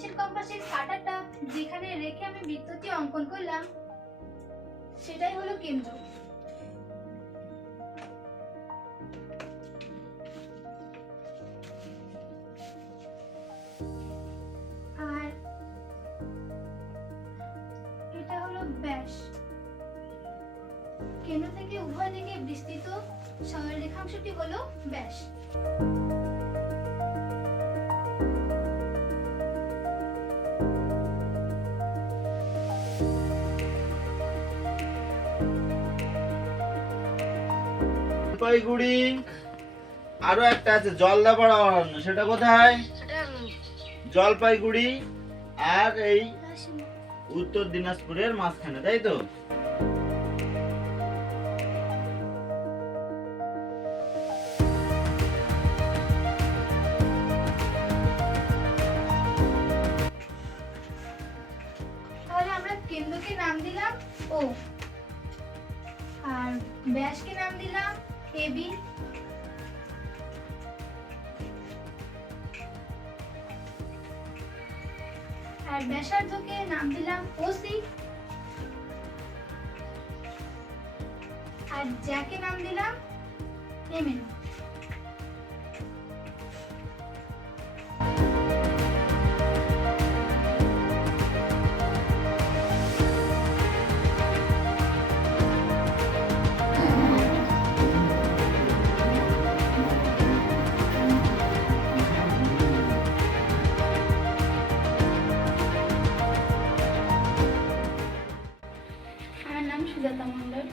Pencil কম্পাসের কাঁটাটা যেখানে রেখে আমি বৃত্তটি অঙ্কন করলাম সেটাই হলো কেন্দ্র। আর এটা হলো ব্যাস। কেন্দ্র থেকে উভয় দিকে বিস্তৃত সরল রেখাংশটি হলো ব্যাস। জলপাইগুড়ি আরো একটা আছে জলদাপাড়া অরণ্য, সেটা কোথায়? জলপাইগুড়ি আর এই উত্তর দিনাজপুরের মাঝখানে, তাই তো? তাহলে আমরা কেন্দ্রকে নাম দিলাম ও, আর ব্যাসকে নাম দিলাম এবি, আর ব্যাসার্ধকে নাম দিলাম ওসি, আর জ্যাকে নাম দিলাম এমএন। আমার নাম সুজাতা মণ্ডল।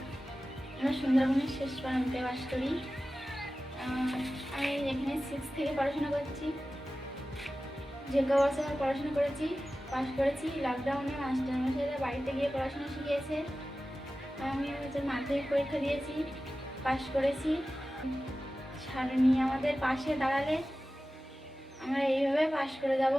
আমরা সুন্দরবনের শেষ প্রান্তে বাস করি। আমি এখানে 6 থেকে পড়াশোনা করছি। যোগ্য বছর পড়াশোনা করেছি, পাশ করেছি। লকডাউনে মাস্টারমশাইরা বাড়িতে গিয়ে পড়াশোনা শিখিয়েছে। আমি মাধ্যমিক পরীক্ষা দিয়েছি, পাশ করেছি। সারণী আমাদের পাশে দাঁড়ালে আমরা এইভাবে পাশ করে যাব।